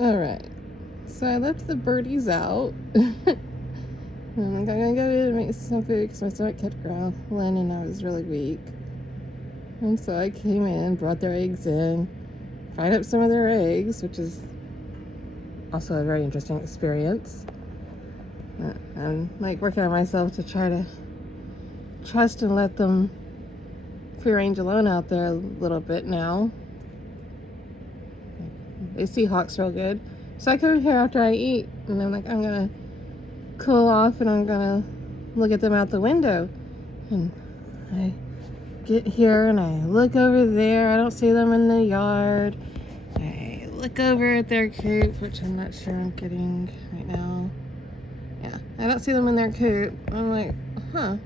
Alright, so I left the birdies out. I'm gonna go in and make some food because my stomach kept growling and I was really weak. And so I came in, brought their eggs in, fried up some of their eggs, which is also a very interesting experience. I'm like working on myself to try to trust and let them free range alone out there a little bit now. They see hawks real good. So I come here after I eat and I'm like, I'm gonna cool off and I'm gonna look at them out the window. And I get here and I look over there. I don't see them in the yard. I look over at their coop, which I'm not sure I'm getting right now. Yeah, I don't see them in their coop. I'm like, huh,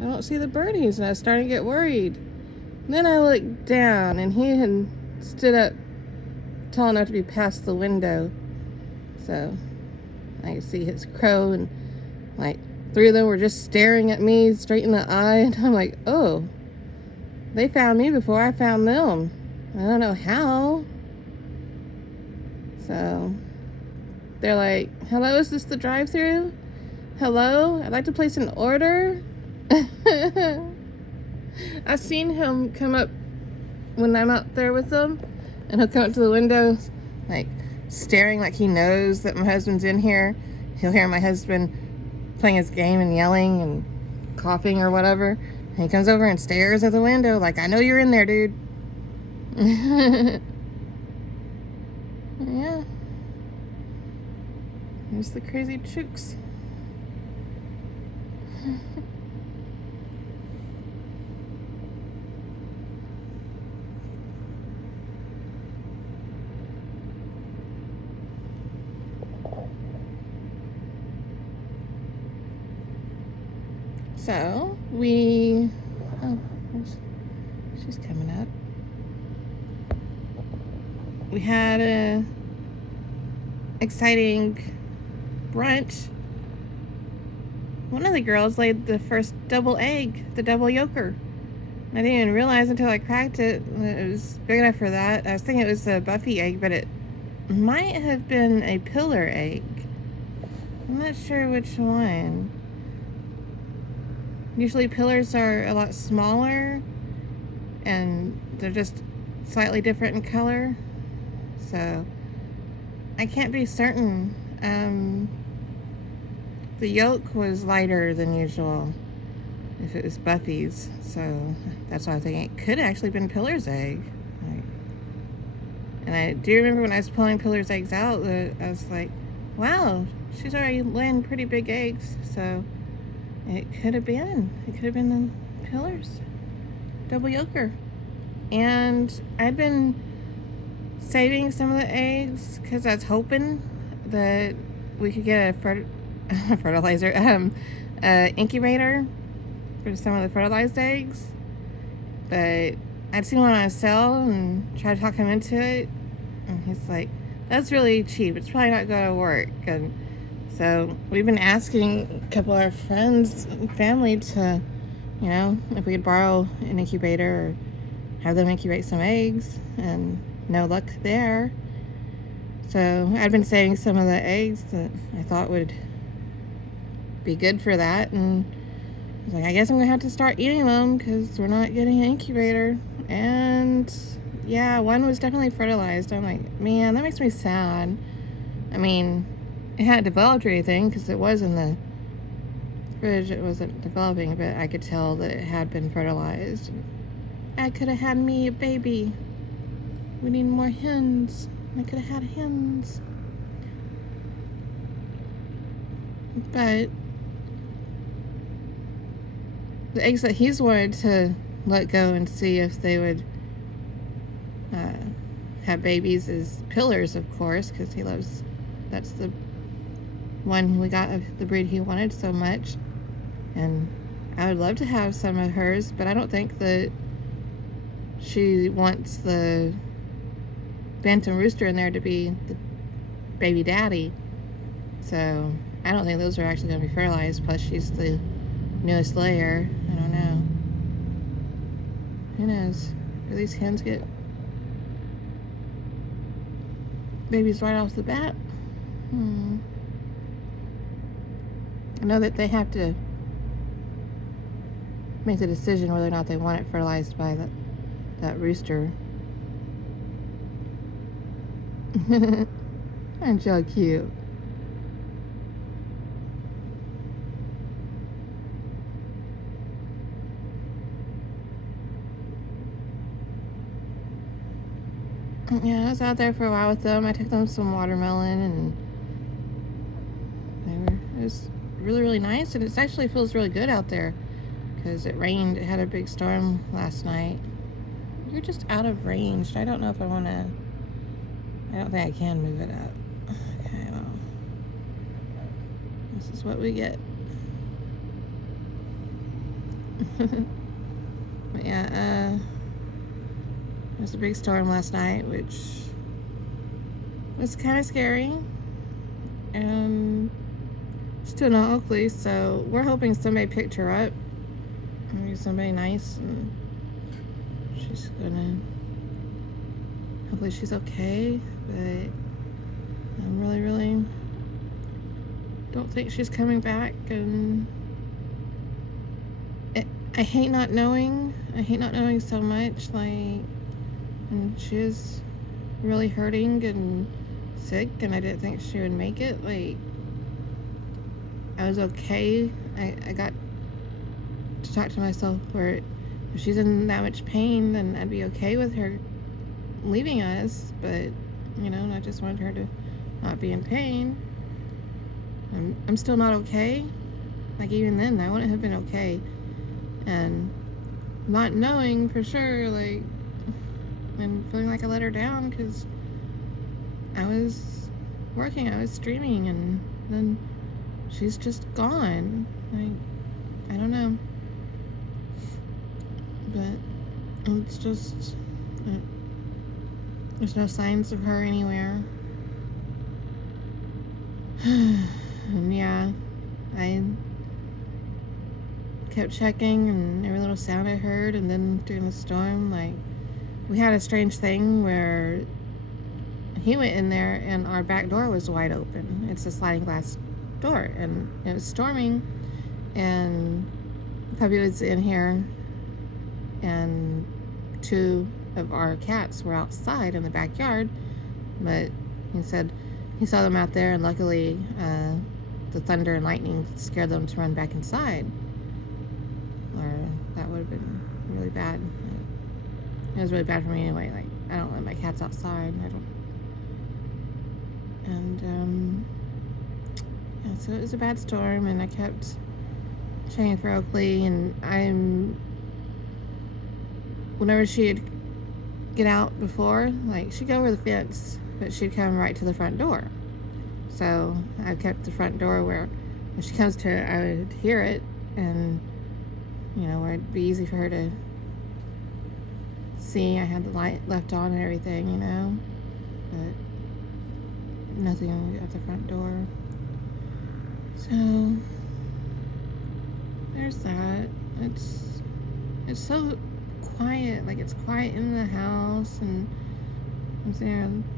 I don't see the birdies, and I was starting to get worried. And then I looked down and he had stood up tall enough to be past the window. So I could see his crow, and like 3 of them were just staring at me straight in the eye, and I'm like, oh, they found me before I found them. I don't know how. So they're like, hello, is this the drive-thru? Hello, I'd like to place an order. I've seen him come up when I'm out there with them, and he'll come up to the window like staring like he knows that my husband's in here. He'll hear my husband playing his game and yelling and coughing or whatever, and he comes over and stares at the window like, I know you're in there, dude. Yeah, there's the crazy chooks. So she's coming up. We had a exciting brunch. One of the girls laid the first double egg, the double yolker. I didn't even realize until I cracked it that it was big enough for that. I was thinking it was a Buffy egg, but it might have been a pillar egg. I'm not sure which one. Usually pillars are a lot smaller and they're just slightly different in color. So I can't be certain. The yolk was lighter than usual if it was Buffy's. So that's why I think it could have actually been Pillar's egg. And I do remember when I was pulling Pillar's eggs out, I was like, wow, she's already laying pretty big eggs. So it could have been the Pillar's double yolker. And I'd been saving some of the eggs because I was hoping that we could get a fertilizer incubator for some of the fertilized eggs. But I'd seen one on sale and tried to talk him into it, and he's like, that's really cheap, it's probably not going to work. And so we've been asking a couple of our friends and family to, you know, if we could borrow an incubator or have them incubate some eggs, and no luck there. So I'd been saving some of the eggs that I thought would be good for that, and I was like, I guess I'm gonna have to start eating them because we're not getting an incubator. And yeah, one was definitely fertilized. I'm like, man, that makes me sad. I mean, it hadn't developed or anything because it was in the fridge. It wasn't developing, but I could tell that it had been fertilized. I could have had me a baby. We need more hens. I could have had hens. But the eggs that he's wanted to let go and see if they would have babies is Pillars, of course, because he loves, that's the one we got of the breed he wanted so much. And I would love to have some of hers, but I don't think that she wants the Bantam Rooster in there to be the baby daddy. So I don't think those are actually going to be fertilized. Plus she's the newest layer. I don't know. Who knows? Do these hens get babies right off the bat. I know that they have to make the decision whether or not they want it fertilized by that rooster. Aren't y'all cute? Yeah, I was out there for a while with them. I took them some watermelon, and it was really, really nice. And it actually feels really good out there because it rained. It had a big storm last night. You're just out of range. I don't know if I want to. I don't think I can move it up. Okay, well, this is what we get. But yeah, it was a big storm last night, which was kind of scary. And still not Oakley, so we're hoping somebody picked her up. Maybe somebody nice, and she's gonna. Hopefully she's okay, but I'm really, really don't think she's coming back, and I hate not knowing. I hate not knowing so much, like, and she was really hurting and sick, and I didn't think she would make it. Like, I was okay. I got to talk to myself where if she's in that much pain, then I'd be okay with her leaving us, but you know, I just wanted her to not be in pain. I'm still not okay. Like, even then I wouldn't have been okay, and not knowing for sure, like, and feeling like I let her down because I was working, I was streaming, and then she's just gone. Like, I don't know, but it's just there's no signs of her anywhere. And yeah, I kept checking, and every little sound I heard, and then during the storm, like, we had a strange thing where he went in there and our back door was wide open. It's a sliding glass door, and it was storming, and the puppy was in here, and two of our cats were outside in the backyard, but he said he saw them out there, and luckily the thunder and lightning scared them to run back inside, or that would have been really bad. It was really bad for me anyway. Like, I don't let my cats outside. Yeah, so it was a bad storm, and I kept checking for Oakley, and whenever she'd get out before, like, she'd go over the fence, but she'd come right to the front door. So I kept the front door where when she comes to it, I would hear it, and, you know, where it'd be easy for her to see. I had the light left on and everything, you know, but nothing at the front door. So there's that. It's so quiet. Like, it's quiet in the house, and I'm sitting there